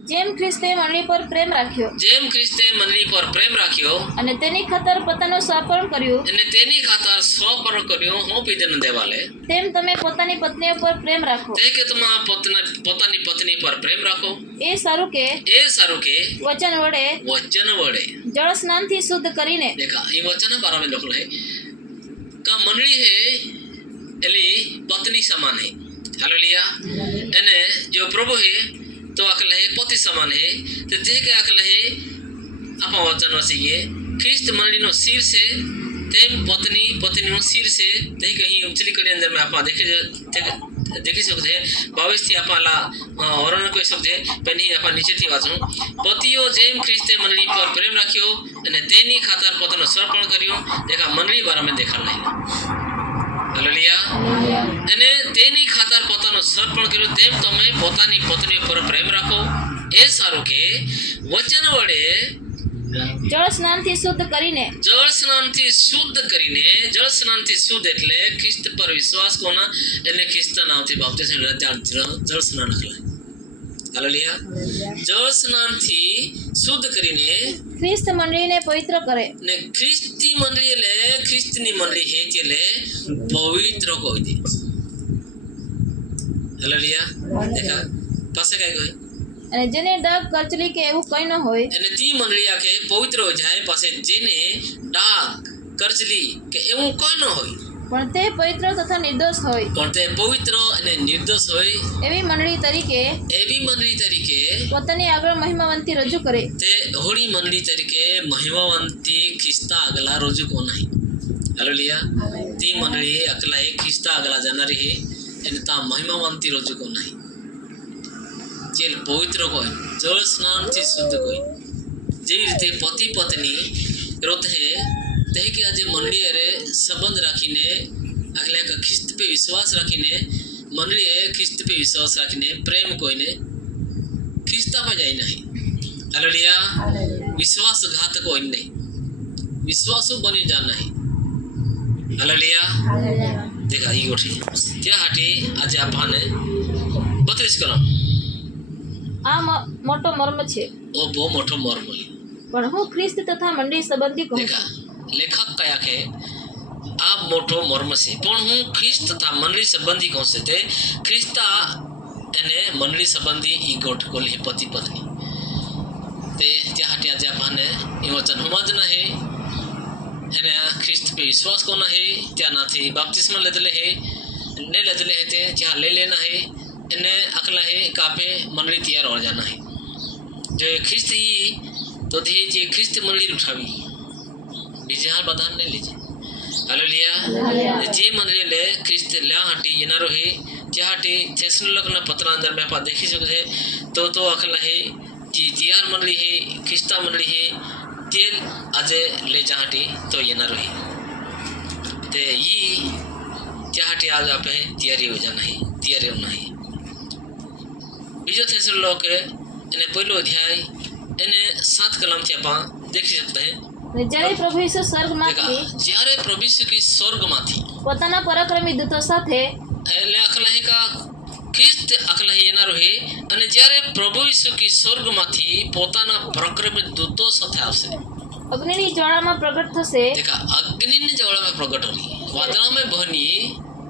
જેમ ખ્રિસ્તે મંડળી પર પ્રેમ રાખ્યો જેમ ખ્રિસ્તે મંડળી પર પ્રેમ રાખ્યો અને તેની ખાતર પોતાનું સમર્પણ કર્યું, અને તેની ખાતર સ્વપર્ણ કર્યું હું પીધન દેવાલે તેમ તમે પોતાની પત્નીઓ પર પ્રેમ રાખો. તે કે તમા પોતાની પત્ની પર પ્રેમ રાખો. એ સારું કે वचन વડે જળ સ્નાનથી શુદ્ધ કરીને. देखा ये वचन बारे में लिखल है का मंडली है एली पत्नी समान है. हालेलुया. एने जो प्रभु है तो अकल है पति समान है. तो जे के अकल है आपा वचन वसीए ख्रिस्त मंडली नो सिर से तेम पत्नी नो सिर से ते कहीं उचली कड़ी अंदर में आपा देखी सकते हैं 22 થી આપલા ઓરણ કોઈ શકજે પેની આપા નીચેથી વાંચું. પતિઓ જેમ ખ્રિસ્તે મંડળી પર પ્રેમ રાખ્યો અને તેની ખાતર પોતાનું સમર્પણ કર્યું. દેખા મંડળી બારામાં દેખાડ નહીં. હાલેલુયા. અને તેની ખાતર પોતાનું સમર્પણ કર્યું તેમ તમે પોતાની પત્ની પર પ્રેમ રાખો. એ સારું કે વચન વડે જળ સ્નાનથી શુદ્ધ કરીને. જળ સ્નાનથી શુદ્ધ એટલે ખ્રિસ્ત પર વિશ્વાસ કોના એટલે ખ્રિસ્તના નામથી બાપ્તિસ્મ જળ સ્નાન કરાય. હાલેલુયા. જળ સ્નાનથી શુદ્ધ કરીને ખ્રિસ્ત મંડળીને પવિત્ર કરે. ને ખ્રિસ્તી મંડળી એટલે ખ્રિસ્તની મંડળી હે એટલે પવિત્ર કોઈ દે. હાલેલુયા. દેખા પાસે કઈ કોઈ અને જેને દાગ કરચલી કે એવું કંઈ ન હોય અને તી મંડળી આખે પવિત્ર હો જાય. પાસે જેને ડાઘ કરચલી કે એવું કોઈ ન હોય પણ તે પવિત્ર તથા નિર્દોષ હોય પણ તે પવિત્ર અને નિર્દોષ હોય એવી મંડળી તરીકે પોતાની આગળ મહિમાવંતી રજૂ કરે. તે હોળી મંડળી તરીકે મહિમાવંતી ખ્રિસ્તા આગલા રજૂ કો નહીં. હાલેલુયા. તી મંડળી અકલા હે ખ્રિસ્તા આગલા જનારી હે એને તા મહિમાવંતી રજૂ કો નહીં. જેલ પવિત્ર કોઈ જળ સ્નાનથી શુદ્ધ કોઈ જેવી રીતે પતિ પત્ની રોત હે તે કે આજે મંડળીએ રે સંબંધ રાખીને આગલા ખ્રિસ્ત पे વિશ્વાસ રાખીને મંડળીએ ખ્રિસ્ત पे વિશ્વાસ રાખીને પ્રેમ કોઈને ખ્રિસ્તા પર જાય નહીં. હાલેલુયા. વિશ્વાસઘાત કોઈ નહીં. વિશ્વાસુ બની જા નહીં. હાલેલુયા. देखा ई गोठी त्या हाटी आज आपने 32 कलम આ મોટો મર્મ છે. ओ बो मोटो मर्म है. પણ હું ખ્રિસ્ત તથા મંડળી સંબંધી કહું देखा છું. लेखक कया के आ मोटो मर्म से पण हूँ ख्रिस्त तथा मंडली संबंधी कहूँ से ते ख्रिस्ता एने मंडली संबंधी ई गोठ कोली पति पत्नी ते त्या हाटी आज आपने ई वचन हुमज न है एने ख्रिस्त पे विश्वास को न है त्या नाथी बपतिस्मा लेतले है ने लेतले है ते त्या ले लेना है इन्हें अकला है काफे मंडली तैयार हो जाना है. जो ख्रिस्त ही तो थे जे ख्रिस्त मंडली उठावी बीजे हाल बदान नहीं लीजिए. हालेलुया. जे मंडली ले ख्रिस्त ल्या हटी येनारो है जे हटी थेसलोनिकना पत्र अंदर में आप देखी सकते तो अकला है जी तैयार मंडली है ख्रिस्ता मंडली है तेल आज ले जा हटी तो येनारो है ते ये जे हटी आज आप तैयारी हो जाना है तैयारी होना है. बीजो थेसलोनिक એને પહેલો અધ્યાય એને 7 કલમથી આપણે દેખી શકતા હે. જ્યારે પ્રભુ ઈસુ સ્વર્ગમાંથી જ્યારે પ્રભુ ઈસુ કી સ્વર્ગમાંથી પોતાના પરાક્રમી દૂતો સાથે એટલે અકલા હે કા ખ્રિસ્ત અકલા હે એનારો હે અને જ્યારે પ્રભુ ઈસુ કી સ્વર્ગમાંથી પોતાના પરાક્રમી દૂતો સાથે આવશે અગ્નિની જ્વાળામાં પ્રગટ થશે. देखा અગ્નિની જ્વાળામાં પ્રગટ હોની વાદળામાં બની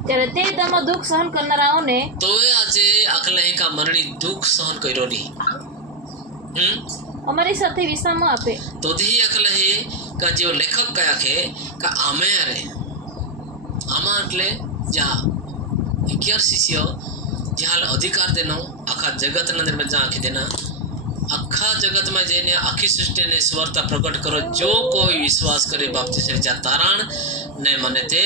ત્યારે તે તેમાં દુઃખ સહન કરનારાઓને તો આજે અકલા હે કા મંડળી દુઃખ સહન કર્યો ની અમારી સાથે વિસામો આપે. तो दी अकल है का जो लेखक कया के का आमे रे आमा એટલે जा 11 शिष्य जहाल अधिकार देनो आखा जगत अंदर में जा आखी देना आखा जगत में जेने आखी सृष्टि ने स्वरता प्रकट करो जो कोई विश्वास करे बपतिस्मा जा तारण ने मने ते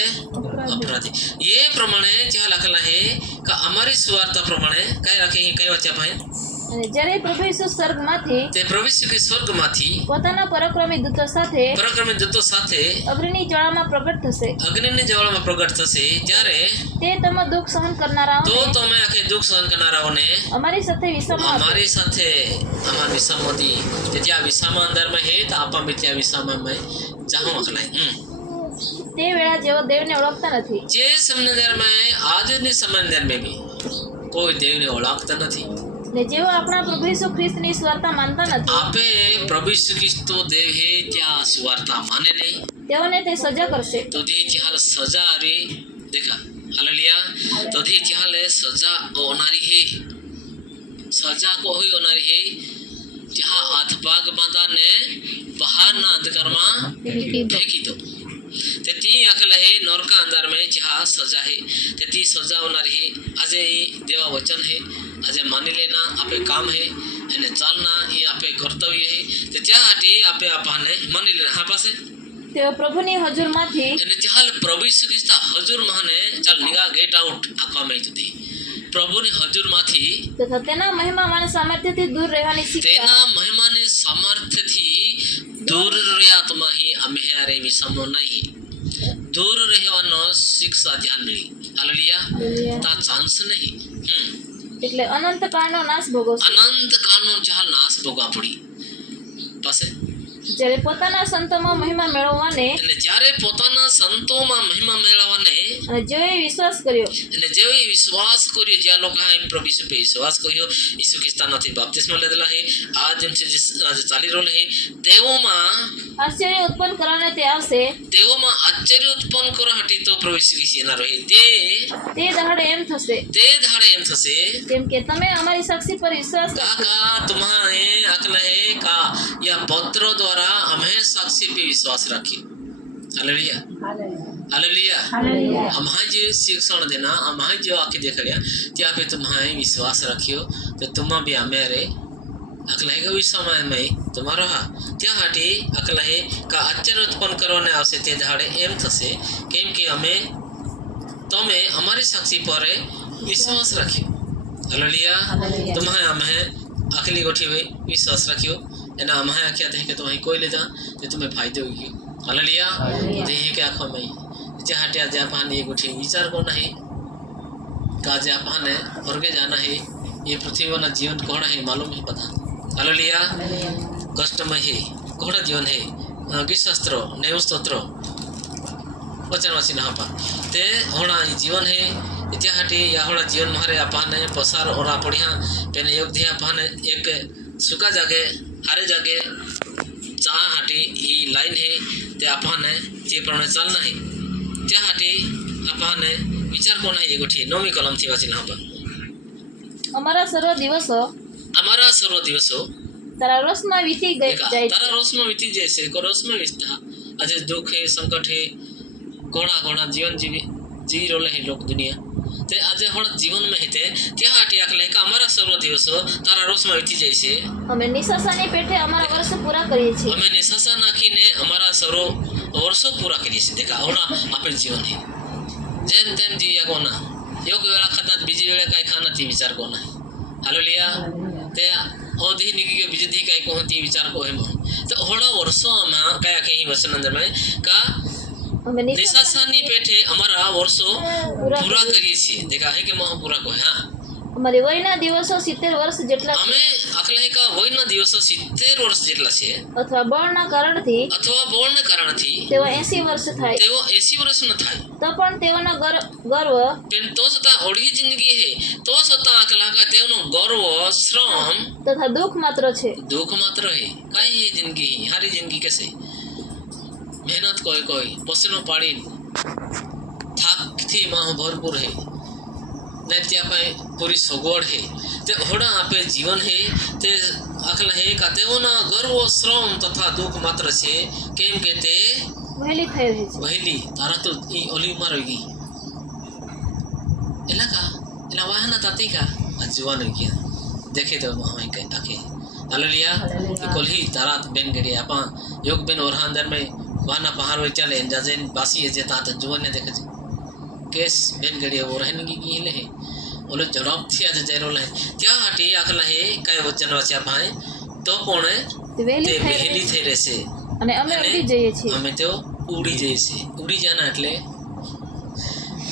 अपराधी ये प्रमाणे जहाल अकल है का हमारी स्वरता प्रमाणे काय रखे कई वच्चा भाई અને જ્યારે પ્રભુ ઈસુ સ્વર્ગમાંથી તે પ્રભુ ઈસુ કે સ્વર્ગમાંથી પોતાના પરાક્રમી દૂતો સાથે અગ્નિની જ્વાળામાં પ્રગટ થશે. અગ્નિની જ્વાળામાં પ્રગટ થશે ત્યારે તે તેમાં દુઃખ સહન કરનારાઓને તો તમે આખે દુઃખ સહન કરનારાઓને અમારી સાથે વિસામો આપે. અમારી સાથે અમાર વિસામોથી તેથી આ વિસામા અંદરમાં હે તો આપા બી ત્યાં વિસામામાં જાહું અકલાય. તે વેળા જેઓ દેવને ઓળખતા નથી જે સમંદર में આજની સમંદર में भी કોઈ દેવને ઓળખતા નથી ને જેઓ આપણા પ્રભુ ઈસુ ખ્રિસ્તની સ્વાર્થતા માનતા નથી આપે પ્રભુ ઈસુ ખ્રિસ્ત દેવ હે ત્યાં સુવાર્ता माने नहीं તેઓને તે સજા કરશે तो दी चाल सजा रे देखा हालेलुया तो दी चाल सजा होनारी है सजा को हुई होनारी है जहाँ आधभाग बांधा ने बाहर ना अंधकार में फेंकी दो तेती अकल है नरका अंदर में जहाँ सजा है तेती सजा होनारी है आज देवा वचन है आज मानी लेना आपे काम है એને ચાલના એ આપે કર્તવ્ય છે તે ત્યાં હાટી આપે આપાને માની લેના હા પાસે તેઓ પ્રભુની હજુરમાંથી અને ચાલ પ્રભુ ઈસુ ખ્રિસ્ત હજુર માને ચાલ નિગા ગેટ આઉટ આપવામાં આવી હતી પ્રભુની હજુરમાંથી તથા તેના મહિમાવાન સામર્થ્યથી દૂર રહેવાની શિક્ષા તેના મહિમાની સામર્થ્યથી દૂર રહ્યાતમાં હી અમે હારે વિસમો નહીં દૂર રહેવાનો શિક્ષા ધ્યાન મળી હાલેલુયા તા ચાન્સ નહીં એટલે અનંત કાળનો નાશ ભોગવશે અનંત કાળનો ચાલ નાશ ભોગવા પડી પાસે જ્યારે પોતાના સંતોમાં મહિમા મેળવવાને અને જ્યારે પોતાના સંતોમાં મહિમા મેળવવાને અને જેઓએ વિશ્વાસ કર્યો અને જેઓએ વિશ્વાસ કર્યો જ્યાં લોકો પ્રભુ ઈસુ પર વિશ્વાસ કર્યો ઈસુ ખ્રિસ્તનાથી બાપ્તિસ્મા લીધેલા છે આ જેમ છે આજે ચાલી રહેલો છે તેઓમાં આશ્ચર્ય ઉત્પન્ન કરવાને તે આવશે તેઓમાં આશ્ચર્ય ઉત્પન્ન કરવા હાટી તો પ્રભુ ઈસુ ખ્રિસ્ત એના રહે તે દહાડે એમ થશે તે ધાડે એમ થશે કેમ કે તમે અમારી સાક્ષી પર વિશ્વાસ કાકા तुम्हारे अकल है का या पत्र द्वारा हमें साक्षी पे विश्वास रखिए हालेलुया हालेलुया हमारे जो शिक्षण देना हमारे जो आके देख लिया ત્યાં पे तुम्हारे विश्वास रखियो तो तुम भी हमारे अकल है का समय में तुम्हारो हा ત્યાં હાટી અકલ है का આશ્ચર્ય ઉત્પન્ન કરવાને આવશે તે દાડે એમ થશે કેમ કે અમે તમે અમારી સાક્ષી પર વિશ્વાસ રાખ્યો હાલેલુયા तुम्हारे हमें अकली गोठी हुई विश्वास रखियो एना हमारे आख्या थे कि तुम्हें कोई लेता तो तुम्हें फायदे होगी हालेलुया देह के आंखों में चाहते आज आपन ये गोठी विचार को नहीं का जे आपन स्वर्ग जाना है ये पृथ्वी वाला जीवन कौन है मालूम नहीं पता हालेलुया कष्ट में है कौन जीवन है गीतशास्त्र नेवस्तोत्र वचन वाची ना पा ते होना जीवन है इतिहाटी या होना जीवन मारे आपने पसार ओरा पढ़िया पेने योग दिया आपने एक सुका जागे हारे जागे जहाँ हाटी ये लाइन है ते आपने जे प्रमाणे चलना है त्या हाटी आपने विचार को नहीं एगो थी नौमी कलम थी वाची ना पा અમારા સર્વ દિવસો हमारा सर्व दिवसो તારા રસમાં વીતી જાય तारा रोस में बीती जैसे को रोस में बीतता आज दुख है संकट है घोड़ा घोड़ा जीवन जीवी रोले है लोग दुनिया ते आज हण जीवन में हेते त्या हाटी आखले का हमारा सर्व दिवस तारा रोज में वीती जाय छे અમે નિશાસાની પેઠે અમારા વર્ષ પૂરા કરીએ છીએ हमें निशासा नाखीने हमारा सर्व वर्षो पूरा करिए छे देखा होना आपन जीवन है जेम तेम जीया कोना योग वेला खाता बीजी वेले काई खाना थी विचार कोना हालेलुया ते ओधी निकी के बीजी थी काई कोहती विचार को है तो होना वर्षो में काया के ही वचन अंदर में का અમે निशासानी पेठे हमारा वर्षो पूरा करिए छे देखा है कि महा पूरा को हां અમારી વયના દિવસો 70 વર્ષ જેટલા છે हमें अकले का वयना दिवस 70 वर्ष જેટલા છે અથવા બળના કારણથી અથવા બોળના કારણથી તેઓ 80 વર્ષ થાય તેઓ 80 વર્ષ ન થાય તો પણ તેઓનો ગર્વ પણ તો છતાં ઓળી જિંદગી છે તો છતાં અકલા का તેઓનો ગૌરવ શ્રમ તથા દુઃખ માત્ર છે दुख मात्र है काई जिंदगी हारी जिंदगी कैसे मेहनत कोई कोई पसीनो पाड़ी थाक थी माह भरपूर है नैत्या पाए पूरी सगवड़ है ते होड़ा आपे जीवन है ते अकल है का तेओना गर्व श्रम तथा दुख मात्र छे केम के ते વહેલી થઈ રહી છે वहेली तारा तो ई ओली उमर होगी एला का एला वाहना ताती का अजवान हो गया देखे तो वहां के आके हालेलुया कोली तारा बेन गड़ी आपा योग बेन और अंदर में वाहना पहाड़ हो चले जाजे बासी जे तात जुवन ने देखे केस बेन गड़ी वो रहने की ले ओले जवाब थी आज जरो ले त्या हटी अकला है काय वचन वाचा भाई तो कोण તે વહેલી તે થઈ વહેલી રહી છે થઈ રહેશે અને અમે ઉડી જઈએ છીએ અમે તો ઉડી જઈએ છીએ ઉડી જાના એટલે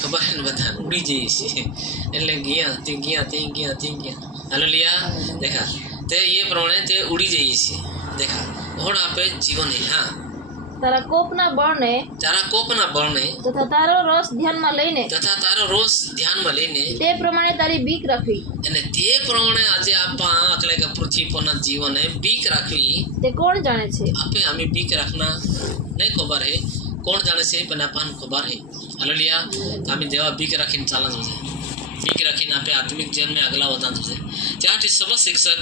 ખબર ને બધા ઉડી જઈએ છીએ એટલે ગયા તે ગયા હાલેલુયા देखा ते ये प्रमाणे ते उड़ी जाइए छे देखा होड़ आपे जीवन है हाँ તારા કોપના બળને તારા કોપના બળને તથા તારો રસ ધ્યાનમાં લઈને તથા તારો રોષ ધ્યાનમાં લઈને તે પ્રમાણે તારી બીક રાખવી અને તે પ્રમાણે આજે આપણા એટલે કે પૃથ્વી પરના જીવને બીક રાખવી તે કોણ જાણે છે? આપે અમે बीक रखना नहीं खबर है कौन जाने से पण अपन खबर है हालेलुया आम्ही देवा बीक राखीन चालत होते बीक राखीन आपे आत्मिक जीवन में अगला वधान होते त्यासाठी सब शिक्षक